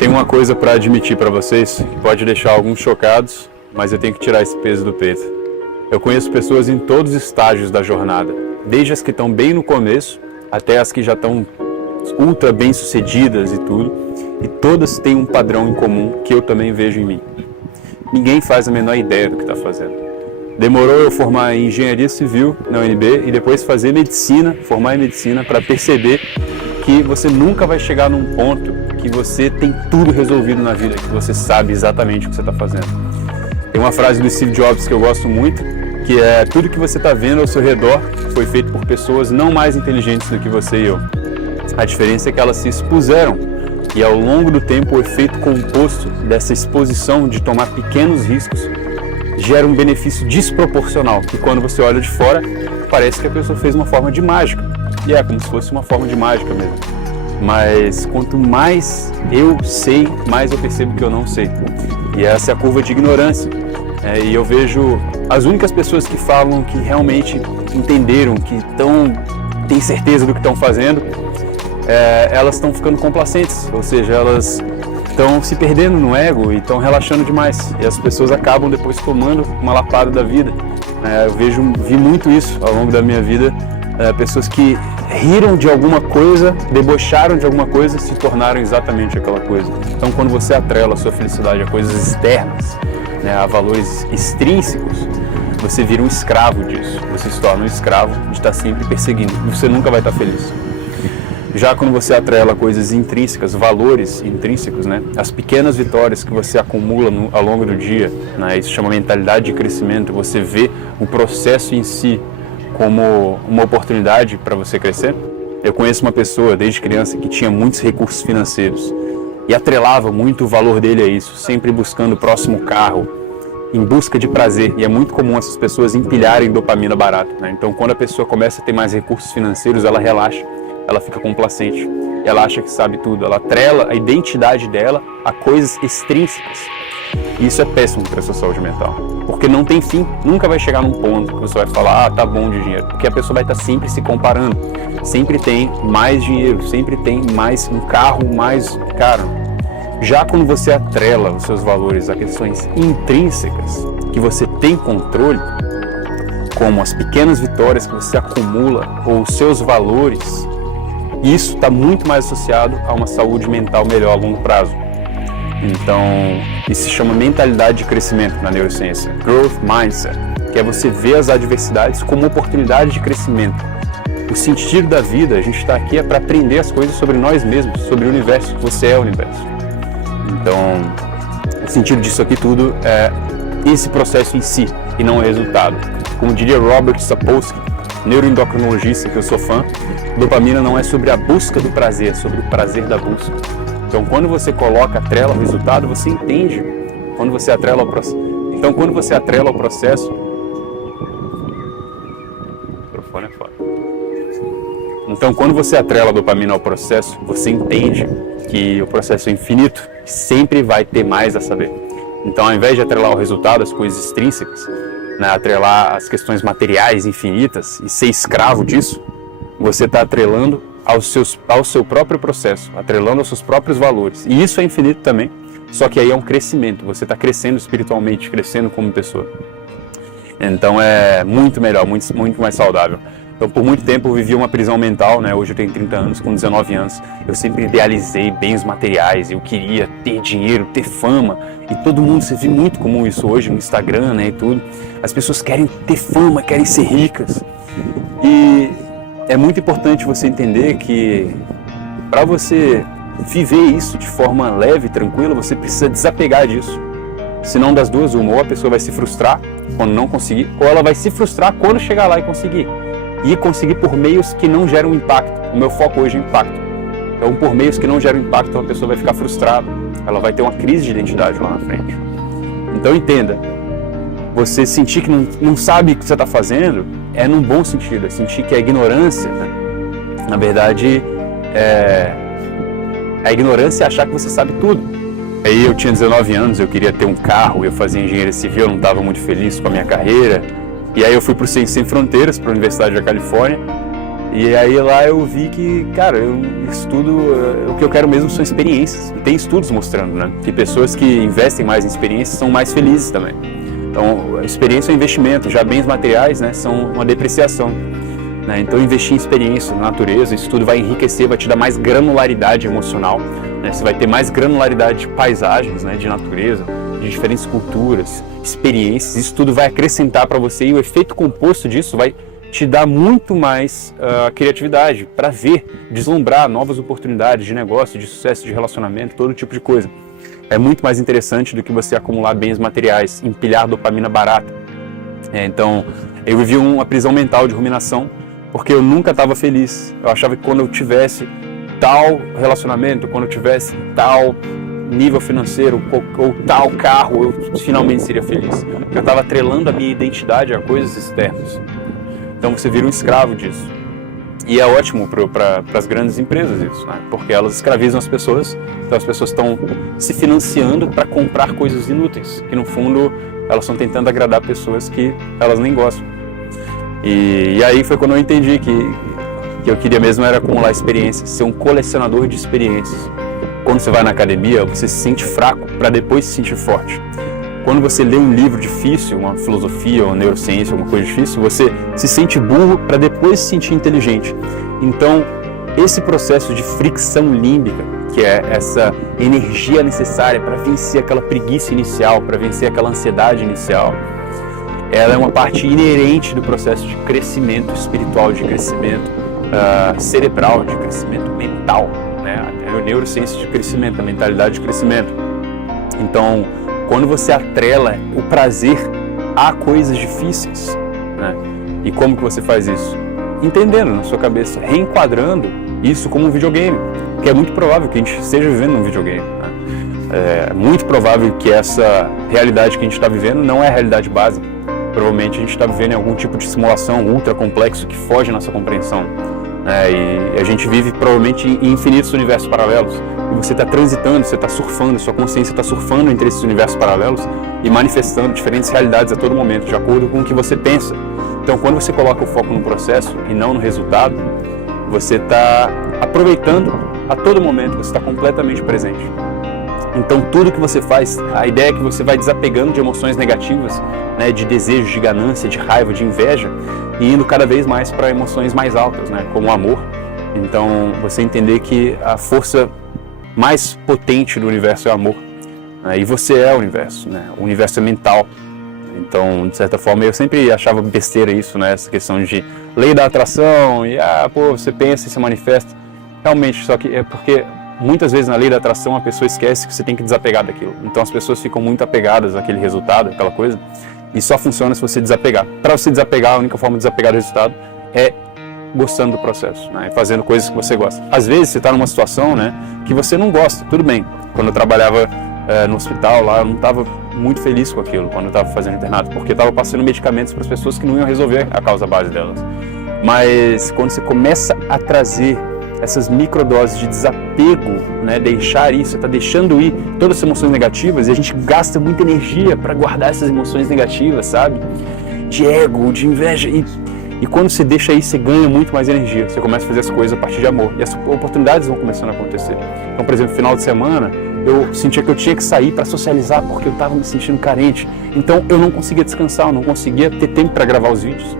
Tenho uma coisa para admitir para vocês, que pode deixar alguns chocados, mas eu tenho que tirar esse peso do peito. Eu conheço pessoas em todos os estágios da jornada, desde as que estão bem no começo, até as que já estão ultra bem sucedidas e tudo, e todas têm um padrão em comum que eu também vejo em mim. Ninguém faz a menor ideia do que está fazendo. Demorou eu formar em engenharia civil na UNB e depois fazer medicina, formar em medicina, para perceber que você nunca vai chegar num ponto que você tem tudo resolvido na vida, que você sabe exatamente o que você está fazendo. Tem uma frase do Steve Jobs que eu gosto muito, que é: tudo que você está vendo ao seu redor foi feito por pessoas não mais inteligentes do que você e eu. A diferença é que elas se expuseram e ao longo do tempo o efeito composto dessa exposição de tomar pequenos riscos gera um benefício desproporcional, que quando você olha de fora parece que a pessoa fez uma forma de mágica, e é como se fosse uma forma de mágica mesmo. Mas quanto mais eu sei, mais eu percebo que eu não sei. E essa é a curva de ignorância. E eu vejo as únicas pessoas que falam que realmente entenderam, que têm certeza do que estão fazendo, elas estão ficando complacentes, ou seja, elas estão se perdendo no ego e estão relaxando demais. E as pessoas acabam depois tomando uma lapada da vida. Eu vi muito isso ao longo da minha vida, pessoas que riram de alguma coisa, debocharam de alguma coisa e se tornaram exatamente aquela coisa. Então, quando você atrela a sua felicidade a coisas externas, a valores extrínsecos, você vira um escravo disso. Você se torna um escravo de estar sempre perseguindo. Você nunca vai estar feliz. Já quando você atrela coisas intrínsecas, valores intrínsecos, as pequenas vitórias que você acumula ao longo do dia, isso chama mentalidade de crescimento, você vê o processo em si como uma oportunidade para você crescer. Eu conheço uma pessoa desde criança que tinha muitos recursos financeiros e atrelava muito o valor dele a isso, sempre buscando o próximo carro, em busca de prazer. E é muito comum essas pessoas empilharem dopamina barata. Então, quando a pessoa começa a ter mais recursos financeiros, ela relaxa, ela fica complacente, ela acha que sabe tudo, ela atrela a identidade dela a coisas extrínsecas. E isso é péssimo para a sua saúde mental, porque não tem fim, nunca vai chegar num ponto que você vai falar, tá bom de dinheiro, porque a pessoa vai estar sempre se comparando, sempre tem mais dinheiro, sempre tem mais um carro mais caro. Já quando você atrela os seus valores a questões intrínsecas, que você tem controle, como as pequenas vitórias que você acumula ou os seus valores, isso está muito mais associado a uma saúde mental melhor a longo prazo. Então, isso se chama mentalidade de crescimento na neurociência, Growth Mindset, que é você ver as adversidades como oportunidade de crescimento. O sentido da vida, a gente está aqui para aprender as coisas sobre nós mesmos, sobre o universo. Você é o universo. Então, o sentido disso aqui tudo é esse processo em si e não o resultado. Como diria Robert Sapolsky, neuroendocrinologista que eu sou fã, dopamina não é sobre a busca do prazer, é sobre o prazer da busca. Então, quando você atrela o resultado, você entende. Quando você atrela o processo. Então, quando você atrela o processo. O microfone é foda. Então, quando você atrela a dopamina ao processo, você entende que o processo é infinito, sempre vai ter mais a saber. Então, ao invés de atrelar o resultado, as coisas extrínsecas, atrelar as questões materiais infinitas e ser escravo disso, você está atrelando ao seu próprio processo, atrelando aos seus próprios valores. E isso é infinito também, só que aí é um crescimento, você está crescendo espiritualmente, crescendo como pessoa. Então é muito melhor, muito mais saudável. Então, por muito tempo eu vivi uma prisão mental, hoje eu tenho 30 anos, com 19 anos, eu sempre idealizei bens materiais, eu queria ter dinheiro, ter fama, e todo mundo, você vê muito comum isso hoje no Instagram, e tudo, as pessoas querem ter fama, querem ser ricas, e é muito importante você entender que para você viver isso de forma leve, tranquila, você precisa desapegar disso. Senão, das duas, uma, ou a pessoa vai se frustrar quando não conseguir, ou ela vai se frustrar quando chegar lá e conseguir. E conseguir por meios que não geram impacto. O meu foco hoje é impacto. Então, por meios que não geram impacto, a pessoa vai ficar frustrada. Ela vai ter uma crise de identidade lá na frente. Então, entenda. Você sentir que não sabe o que você está fazendo é num bom sentido. É sentir que a ignorância, na verdade, a ignorância é achar que você sabe tudo. Aí eu tinha 19 anos, eu queria ter um carro, eu fazia engenharia civil, eu não estava muito feliz com a minha carreira. E aí eu fui para o Ciências Sem Fronteiras, para a Universidade da Califórnia, E aí lá eu vi que, cara, eu estudo, o que eu quero mesmo são experiências. E tem estudos mostrando, né, que pessoas que investem mais em experiências são mais felizes também. Então, a experiência é um investimento, já bens materiais, né, são uma depreciação. Né? Então, investir em experiência, na natureza, isso tudo vai enriquecer, vai te dar mais granularidade emocional. Né? Você vai ter mais granularidade de paisagens, né, de natureza, de diferentes culturas, experiências. Isso tudo vai acrescentar para você e o efeito composto disso vai te dá muito mais criatividade para ver, deslumbrar novas oportunidades de negócio, de sucesso, de relacionamento, todo tipo de coisa. É muito mais interessante do que você acumular bens materiais, empilhar dopamina barata. Então, eu vivi uma prisão mental de ruminação, porque eu nunca estava feliz. Eu achava que quando eu tivesse tal relacionamento, quando eu tivesse tal nível financeiro ou tal carro, eu finalmente seria feliz. Eu estava atrelando a minha identidade a coisas externas. Então você vira um escravo disso. E é ótimo para as grandes empresas isso, né? Porque elas escravizam as pessoas, então as pessoas estão se financiando para comprar coisas inúteis, que no fundo elas estão tentando agradar pessoas que elas nem gostam. E aí foi quando eu entendi que eu queria mesmo era acumular experiências, ser um colecionador de experiências. Quando você vai na academia, você se sente fraco para depois se sentir forte. Quando você lê um livro difícil, uma filosofia ou neurociência, alguma coisa difícil, você se sente burro para depois se sentir inteligente. Então, esse processo de fricção límbica, que é essa energia necessária para vencer aquela preguiça inicial, para vencer aquela ansiedade inicial, ela é uma parte inerente do processo de crescimento espiritual, de crescimento cerebral, de crescimento mental, né? A neurociência de crescimento, a mentalidade de crescimento. Então, quando você atrela o prazer a coisas difíceis, né? E como que você faz isso? Entendendo na sua cabeça, reenquadrando isso como um videogame, que é muito provável que a gente esteja vivendo um videogame, né? É muito provável que essa realidade que a gente está vivendo não é a realidade básica. Provavelmente a gente está vivendo em algum tipo de simulação ultra complexo que foge à nossa compreensão. E a gente vive provavelmente em infinitos universos paralelos. E você está transitando, você está surfando, sua consciência está surfando entre esses universos paralelos e manifestando diferentes realidades a todo momento, de acordo com o que você pensa. Então, quando você coloca o foco no processo e não no resultado, você está aproveitando a todo momento, você está completamente presente. Então, tudo que você faz, a ideia é que você vai desapegando de emoções negativas, né, de desejo, de ganância, de raiva, de inveja, e indo cada vez mais para emoções mais altas, né, como o amor. Então, você entender que a força mais potente do universo é o amor, né, e você é o universo, né, o universo é mental. Então, de certa forma, eu sempre achava besteira isso, né, essa questão de lei da atração, e você pensa e se manifesta. Realmente, só que é porque muitas vezes na lei da atração a pessoa esquece que você tem que desapegar daquilo. Então as pessoas ficam muito apegadas àquele resultado, aquela coisa, e só funciona se você desapegar. Para você desapegar, a única forma de desapegar do resultado é gostando do processo, né? Fazendo coisas que você gosta. Às vezes você está numa situação, né, que você não gosta, tudo bem. Quando eu trabalhava no hospital lá, eu não estava muito feliz com aquilo, quando eu estava fazendo internato, porque eu estava passando medicamentos para as pessoas que não iam resolver a causa base delas. Mas quando você começa a trazer essas microdoses de desapego, né, deixar isso, você está deixando ir todas as emoções negativas, e a gente gasta muita energia para guardar essas emoções negativas, sabe? De ego, de inveja, e quando você deixa aí, você ganha muito mais energia, você começa a fazer as coisas a partir de amor, e as oportunidades vão começando a acontecer. Então, por exemplo, no final de semana, eu sentia que eu tinha que sair para socializar, porque eu estava me sentindo carente, então eu não conseguia descansar, eu não conseguia ter tempo para gravar os vídeos.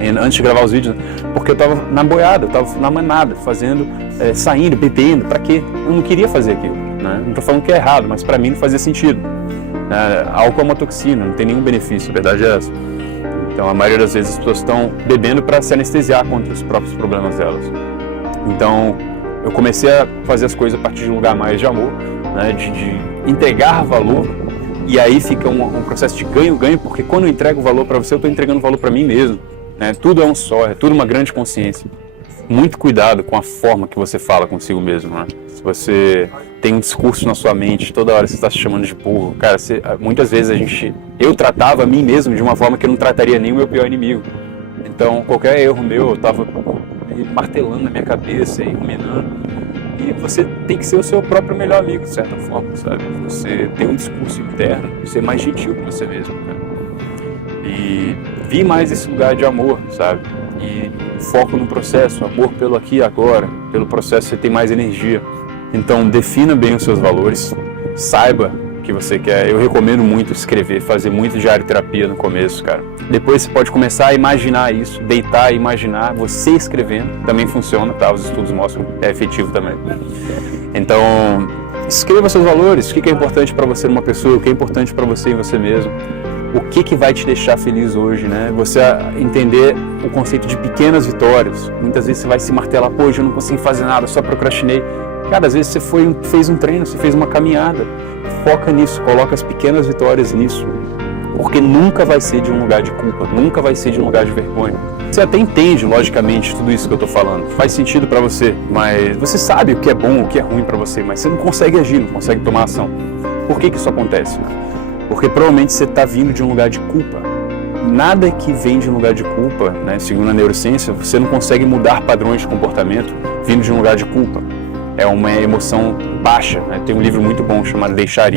Antes de gravar os vídeos, porque eu estava na boiada, eu estava na manada, fazendo, saindo, bebendo, para quê? Eu não queria fazer aquilo, né? Não estou falando que é errado, mas para mim não fazia sentido. Álcool é uma toxina, não tem nenhum benefício, a verdade é essa. Então a maioria das vezes as pessoas estão bebendo para se anestesiar contra os próprios problemas delas. Então eu comecei a fazer as coisas a partir de um lugar mais de amor, né? de entregar valor, e aí fica um processo de ganho-ganho, porque quando eu entrego valor para você, eu estou entregando valor para mim mesmo. Tudo é um só, é tudo uma grande consciência. Muito cuidado com a forma que você fala consigo mesmo, né? Se você tem um discurso na sua mente, toda hora você está se chamando de burro, cara, muitas vezes eu tratava a mim mesmo de uma forma que eu não trataria nem o meu pior inimigo. Então, qualquer erro meu, eu estava martelando na minha cabeça e ruminando. E você tem que ser o seu próprio melhor amigo, de certa forma, sabe? Você tem um discurso interno, ser mais gentil com você mesmo, cara. E vi mais esse lugar de amor, sabe? E foco no processo, amor pelo aqui e agora, pelo processo você tem mais energia. Então defina bem os seus valores, saiba o que você quer. Eu recomendo muito escrever, fazer muito diário terapia no começo, cara. Depois você pode começar a imaginar isso, deitar e imaginar você escrevendo, também funciona, tá? Os estudos mostram que é efetivo também. Então, escreva seus valores, o que é importante para você numa pessoa, o que é importante para você em você mesmo. O que vai te deixar feliz hoje, né? Você entender o conceito de pequenas vitórias. Muitas vezes você vai se martelar, pô, hoje eu não consegui fazer nada, só procrastinei. Cara, às vezes você fez um treino, você fez uma caminhada. Foca nisso, coloca as pequenas vitórias nisso. Porque nunca vai ser de um lugar de culpa, nunca vai ser de um lugar de vergonha. Você até entende, logicamente, tudo isso que eu estou falando. Faz sentido para você, mas você sabe o que é bom, o que é ruim para você, mas você não consegue agir, não consegue tomar ação. Por que isso acontece? Porque provavelmente você está vindo de um lugar de culpa. Nada que vem de um lugar de culpa, né, segundo a neurociência, você não consegue mudar padrões de comportamento vindo de um lugar de culpa. É uma emoção baixa, né? Tem um livro muito bom chamado Deixar Ir.